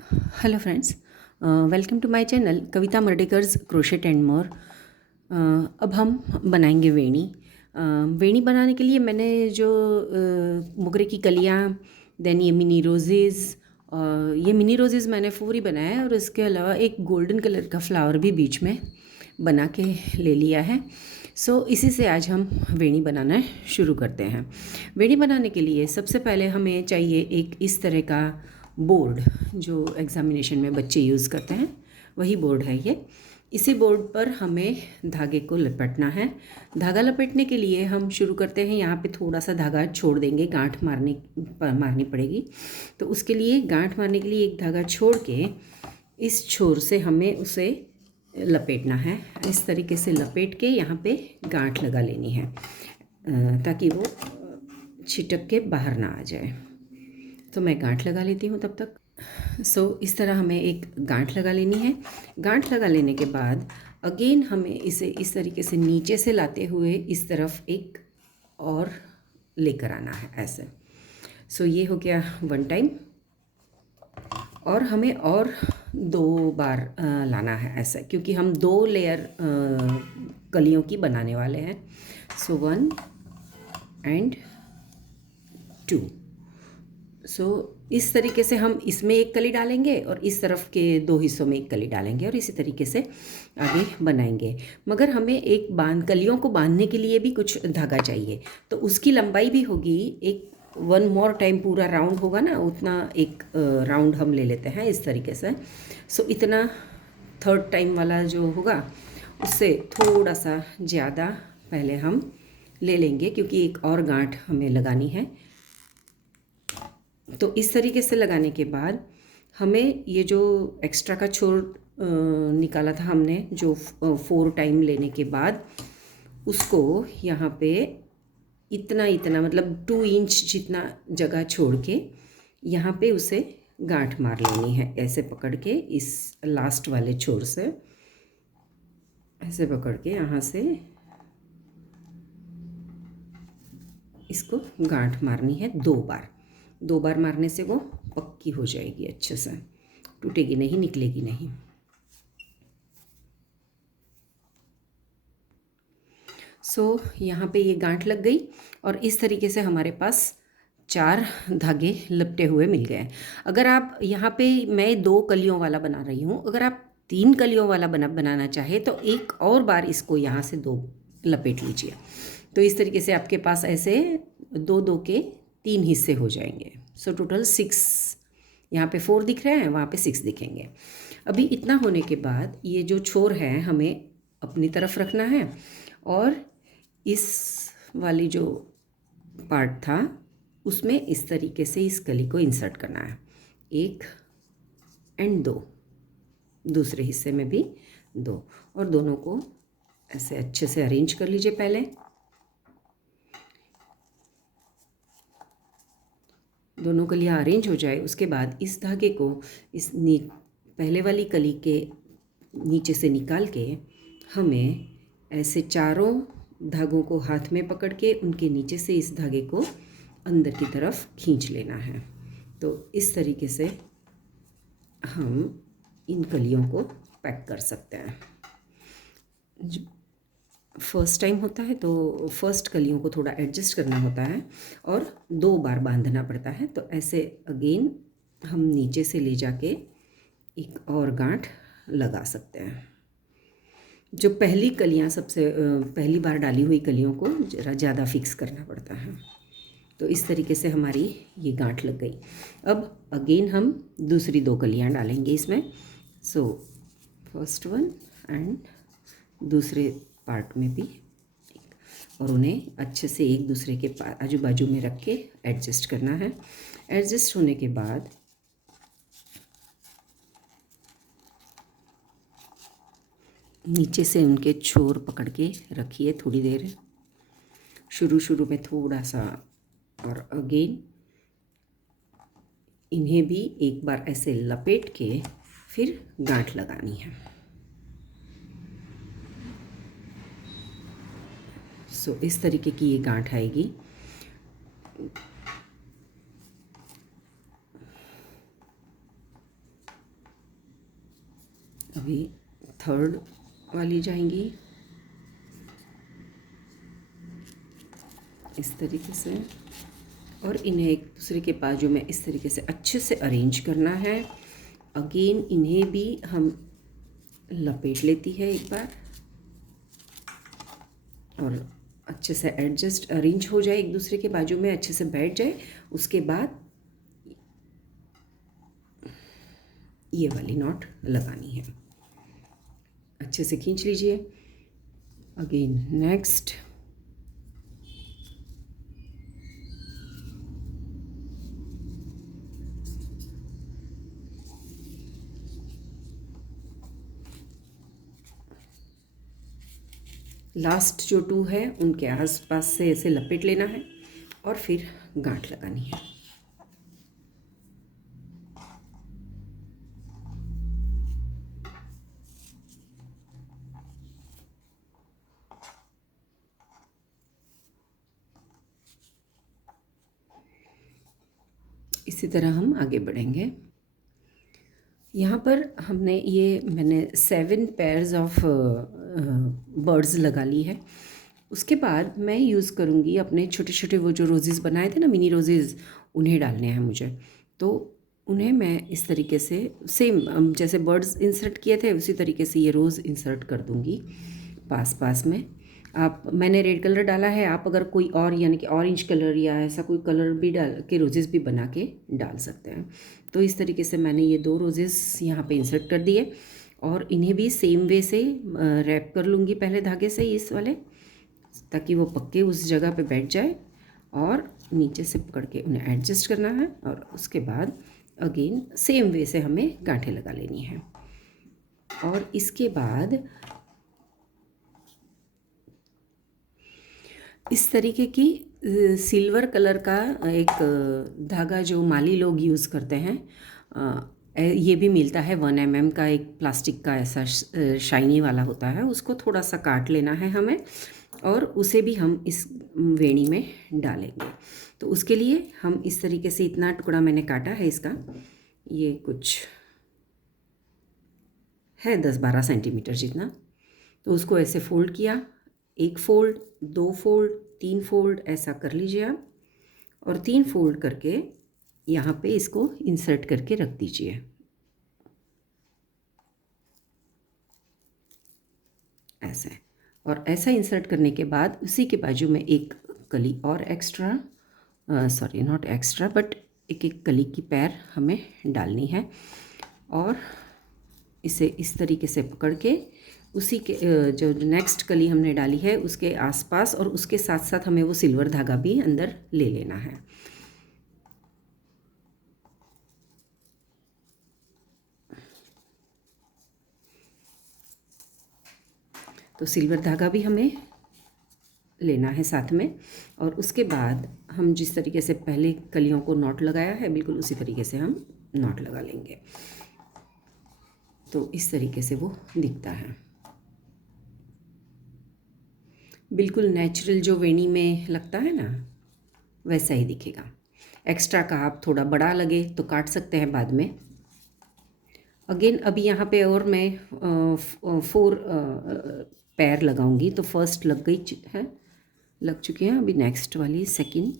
Hello friends, welcome to my channel Kavita Mardekar's crochet and more. अब हम बनाएंगे वेणी। वेणी बनाने के लिए मैंने जो मोगरे की कलियाँ, देन ये मिनी रोजेज़ मैंने 4 ही बनाया है और इसके अलावा एक गोल्डन कलर का फ्लावर भी बीच में बना के ले लिया है। इसी से आज हम वेणी बनाना शुरू करते हैं। वेणी बनाने के लिए सबसे पहले हमें चाहिए एक इस तरह का बोर्ड, जो एग्ज़ामिनेशन में बच्चे यूज़ करते हैं, वही बोर्ड है ये। इसी बोर्ड पर हमें धागे को लपेटना है। धागा लपेटने के लिए हम शुरू करते हैं, यहाँ पे थोड़ा सा धागा छोड़ देंगे, गांठ मारनी पड़ेगी। तो उसके लिए गांठ मारने के लिए एक धागा छोड़ के इस छोर से हमें उसे लपेटना है। इस तरीके से लपेट के यहाँ पे गांठ लगा लेनी है ताकि वो छिटक के बाहर ना आ जाए। तो मैं गांठ लगा लेती हूँ तब तक। इस तरह हमें एक गांठ लगा लेनी है। गांठ लगा लेने के बाद अगेन हमें इसे इस तरीके से नीचे से लाते हुए इस तरफ एक और लेकर आना है ऐसे। ये हो गया 1 टाइम, और हमें और 2 बार लाना है ऐसा, क्योंकि हम 2 लेयर कलियों की बनाने वाले हैं। 1 एंड 2। इस तरीके से हम इसमें एक कली डालेंगे और इस तरफ के 2 हिस्सों में एक कली डालेंगे और इसी तरीके से आगे बनाएंगे। मगर हमें एक कलियों को बांधने के लिए भी कुछ धागा चाहिए, तो उसकी लंबाई भी होगी एक 1 मोर टाइम, पूरा राउंड होगा ना, उतना एक राउंड हम ले लेते हैं इस तरीके से। इतना 3rd टाइम वाला जो होगा उससे थोड़ा सा ज़्यादा पहले हम ले लेंगे, क्योंकि एक और गांठ हमें लगानी है। तो इस तरीके से लगाने के बाद हमें ये जो एक्स्ट्रा का छोर निकाला था हमने, जो 4 टाइम लेने के बाद, उसको यहाँ पे इतना मतलब 2 इंच जितना जगह छोड़ के यहाँ पे उसे गांठ मार लेनी है, ऐसे पकड़ के इस लास्ट वाले छोर से ऐसे पकड़ के यहाँ से इसको गांठ मारनी है 2 बार। 2 बार मारने से वो पक्की हो जाएगी, अच्छे से टूटेगी नहीं, निकलेगी नहीं। यहाँ पे ये गांठ लग गई और इस तरीके से हमारे पास 4 धागे लपटे हुए मिल गए। अगर आप यहाँ पे, मैं 2 कलियों वाला बना रही हूँ, अगर आप 3 कलियों वाला बनाना चाहे तो एक और बार इसको यहाँ से 2 लपेट लीजिए। तो इस तरीके से आपके पास ऐसे 2 के 3 हिस्से हो जाएंगे। टोटल 6, यहाँ पे 4 दिख रहे हैं, वहाँ पे 6 दिखेंगे। अभी इतना होने के बाद ये जो छोर है हमें अपनी तरफ रखना है और इस वाली जो पार्ट था उसमें इस तरीके से इस कली को इंसर्ट करना है, 1 एंड 2, दूसरे हिस्से में भी 2, और दोनों को ऐसे अच्छे से अरेंज कर लीजिए। पहले दोनों कलियाँ अरेंज हो जाए, उसके बाद इस धागे को इस पहले वाली कली के नीचे से निकाल के हमें ऐसे चारों धागों को हाथ में पकड़ के उनके नीचे से इस धागे को अंदर की तरफ खींच लेना है। तो इस तरीके से हम इन कलियों को पैक कर सकते हैं। फर्स्ट टाइम होता है तो फर्स्ट कलियों को थोड़ा एडजस्ट करना होता है और 2 बार बांधना पड़ता है। तो ऐसे अगेन हम नीचे से ले जाके एक और गांठ लगा सकते हैं। जो पहली कलियां, सबसे पहली बार डाली हुई कलियों को जरा ज़्यादा फिक्स करना पड़ता है। तो इस तरीके से हमारी ये गांठ लग गई। अब अगेन हम दूसरी 2 कलियां डालेंगे इसमें। फर्स्ट 1 एंड दूसरे पार्ट में भी, और उन्हें अच्छे से एक दूसरे के आजू बाजू में रख के एडजस्ट करना है। एडजस्ट होने के बाद नीचे से उनके छोर पकड़ के रखिए थोड़ी देर, शुरू में थोड़ा सा, और अगेन इन्हें भी एक बार ऐसे लपेट के फिर गांठ लगानी है। इस तरीके की ये गांठ आएगी। अभी थर्ड वाली जाएंगी इस तरीके से, और इन्हें एक दूसरे के बाजू में इस तरीके से अच्छे से अरेंज करना है। अगेन इन्हें भी हम लपेट लेती है एक बार, और अच्छे से एडजस्ट अरेंज हो जाए, एक दूसरे के बाजू में अच्छे से बैठ जाए। उसके बाद ये वाली नॉट लगानी है, अच्छे से खींच लीजिए। अगेन नेक्स्ट, लास्ट जो 2 है उनके आसपास से ऐसे लपेट लेना है और फिर गांठ लगानी है। इसी तरह हम आगे बढ़ेंगे। यहाँ पर मैंने 7 पेयर्स ऑफ बर्ड्स लगा ली है। उसके बाद मैं यूज़ करूँगी अपने छोटे छोटे वो जो रोज़ेज़ बनाए थे ना, मिनी रोज़ेज़, उन्हें डालने हैं मुझे। तो उन्हें मैं इस तरीके से सेम जैसे बर्ड्स इंसर्ट किए थे उसी तरीके से ये रोज़ इंसर्ट कर दूँगी पास पास में। मैंने रेड कलर डाला है, आप अगर कोई और यानी कि ऑरेंज कलर या ऐसा कोई कलर भी डाल के रोजेज़ भी बना के डाल सकते हैं। तो इस तरीके से मैंने ये 2 रोजेज़ यहाँ पे इंसर्ट कर दिए, और इन्हें भी सेम वे से रैप कर लूँगी पहले धागे से इस वाले, ताकि वो पक्के उस जगह पे बैठ जाए, और नीचे से पकड़ के उन्हें एडजस्ट करना है। और उसके बाद अगेन सेम वे से हमें गांठें लगा लेनी है। और इसके बाद इस तरीके की सिल्वर कलर का एक धागा जो माली लोग यूज़ करते हैं, ये भी मिलता है 1 mm का, एक प्लास्टिक का ऐसा शाइनी वाला होता है। उसको थोड़ा सा काट लेना है हमें, और उसे भी हम इस वेणी में डालेंगे। तो उसके लिए हम इस तरीके से, इतना टुकड़ा मैंने काटा है इसका, ये कुछ है 10-12 सेंटीमीटर जितना। तो उसको ऐसे फोल्ड किया, 1 फोल्ड, 2 फोल्ड, 3 फोल्ड ऐसा कर लीजिए आप, और 3 फोल्ड करके यहाँ पे इसको इंसर्ट करके रख दीजिए ऐसे। और ऐसा इंसर्ट करने के बाद उसी के बाजू में एक कली और extra, sorry not extra but एक कली की पैर हमें डालनी है, और इसे इस तरीके से पकड़ के उसी के जो नेक्स्ट कली हमने डाली है उसके आसपास, और उसके साथ साथ हमें वो सिल्वर धागा भी अंदर ले लेना है। तो सिल्वर धागा भी हमें लेना है साथ में, और उसके बाद हम जिस तरीके से पहले कलियों को नॉट लगाया है बिल्कुल उसी तरीके से हम नॉट लगा लेंगे। तो इस तरीके से वो दिखता है, बिल्कुल नेचुरल जो वेणी में लगता है ना वैसा ही दिखेगा। एक्स्ट्रा का आप थोड़ा बड़ा लगे तो काट सकते हैं बाद में। अगेन अभी यहाँ पे और मैं 4 पैर लगाऊंगी, तो फर्स्ट लग गई है, लग चुकी हैं। अभी नेक्स्ट वाली second,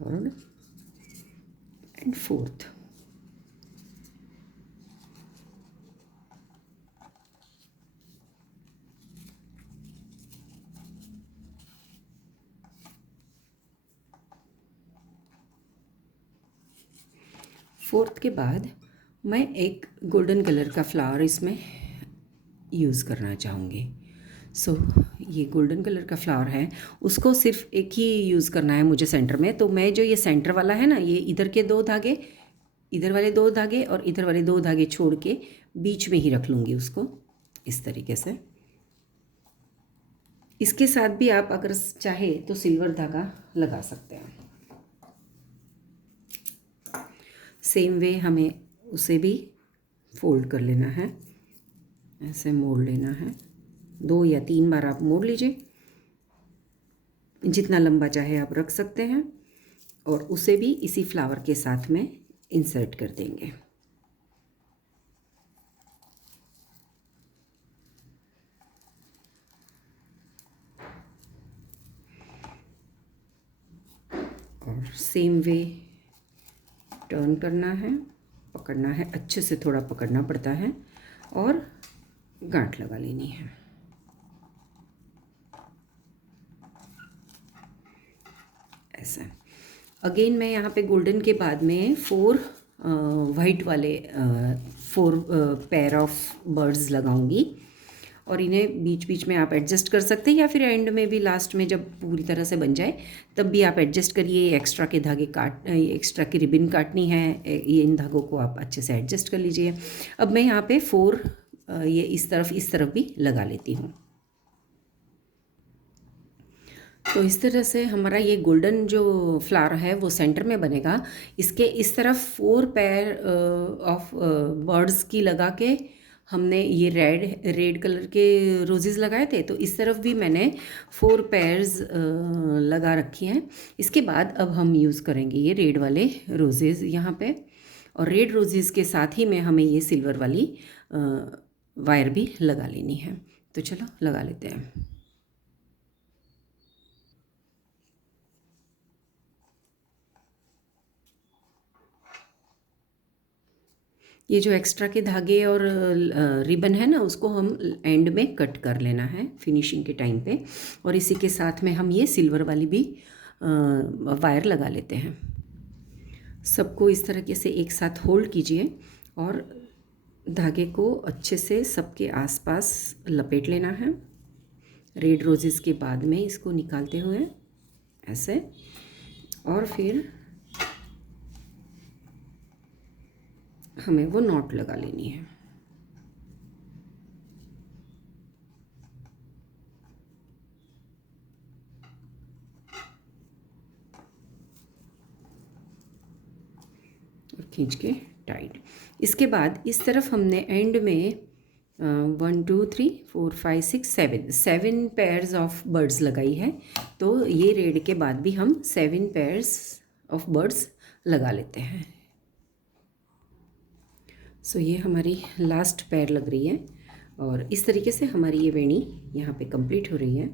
third and fourth. Fourth के बाद मैं एक गोल्डन कलर का फ्लावर इसमें यूज़ करना चाहूँगी। सो ये गोल्डन कलर का फ्लावर है, उसको सिर्फ एक ही यूज़ करना है मुझे सेंटर में। तो मैं जो ये सेंटर वाला है ना, ये इधर के 2 धागे, इधर वाले 2 धागे और इधर वाले 2 धागे छोड़ के बीच में ही रख लूँगी उसको इस तरीके से। इसके साथ भी आप अगर चाहे तो सिल्वर धागा लगा सकते हैं। सेम वे हमें उसे भी फोल्ड कर लेना है, ऐसे मोड़ लेना है। 2 या 3 बार आप मोड़ लीजिए, जितना लंबा चाहे आप रख सकते हैं, और उसे भी इसी फ्लावर के साथ में इंसर्ट कर देंगे। और सेम वे टर्न करना है, पकड़ना है, अच्छे से थोड़ा पकड़ना पड़ता है और गांठ लगा लेनी है। ऐसा अगेन मैं यहाँ पे गोल्डन के बाद में 4 वाइट वाले 4 पेयर ऑफ बर्ड्स लगाऊंगी, और इन्हें बीच बीच में आप एडजस्ट कर सकते हैं, या फिर एंड में भी लास्ट में जब पूरी तरह से बन जाए तब भी आप एडजस्ट करिए। एक्स्ट्रा के धागे एक्स्ट्रा की रिबन काटनी है, ये इन धागों को आप अच्छे से एडजस्ट कर लीजिए। अब मैं यहाँ पे 4 ये इस तरफ भी लगा लेती हूँ। तो इस तरह से हमारा ये गोल्डन जो फ्लावर है वो सेंटर में बनेगा। इसके इस तरफ 4 पेयर ऑफ बर्ड्स की लगा के हमने ये रेड कलर के रोजेज़ लगाए थे, तो इस तरफ भी मैंने 4 पेयर्स लगा रखी हैं। इसके बाद अब हम यूज़ करेंगे ये रेड वाले रोजेज़ यहाँ पे, और रेड रोजेज़ के साथ ही में हमें ये सिल्वर वाली वायर भी लगा लेनी है। तो चलो लगा लेते हैं। ये जो एक्स्ट्रा के धागे और रिबन है ना, उसको हम एंड में कट कर लेना है फिनिशिंग के टाइम पे, और इसी के साथ में हम ये सिल्वर वाली भी वायर लगा लेते हैं। सबको इस तरीके से एक साथ होल्ड कीजिए और धागे को अच्छे से सबके आसपास लपेट लेना है। रेड रोजेस के बाद में इसको निकालते हुए ऐसे, और फिर हमें वो नॉट लगा लेनी है। और खींच के टाइट। इसके बाद इस तरफ हमने एंड में 1 2 3 4 5 6 7 पेयर्स ऑफ बर्ड्स लगाई है। तो ये रेड के बाद भी हम 7 पेयर्स ऑफ बर्ड्स लगा लेते हैं। सो ये हमारी लास्ट पेयर लग रही है, और इस तरीके से हमारी ये वेणी यहाँ पे कंप्लीट हो रही है।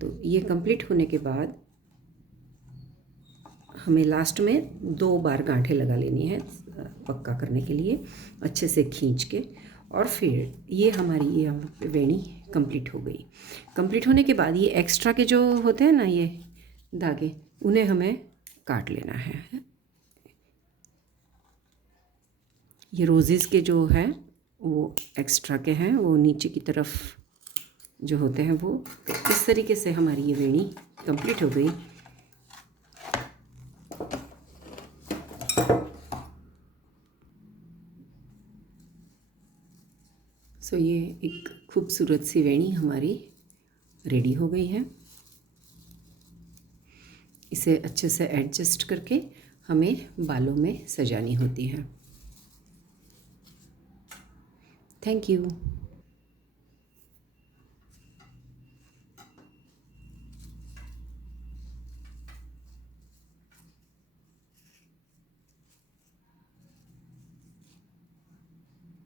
तो ये कंप्लीट होने के बाद हमें लास्ट में 2 बार गांठें लगा लेनी है पक्का करने के लिए, अच्छे से खींच के, और फिर ये हमारी ये वेणी कंप्लीट हो गई। कंप्लीट होने के बाद ये एक्स्ट्रा के जो होते हैं ना ये धागे, उन्हें हमें काट लेना है। ये रोजेज़ के जो हैं वो एक्स्ट्रा के हैं, वो नीचे की तरफ जो होते हैं वो। इस तरीके से हमारी ये वेणी कंप्लीट हो गई। सो ये एक खूबसूरत सी वेणी हमारी रेडी हो गई है। इसे अच्छे से एडजस्ट करके हमें बालों में सजानी होती है। Thank you.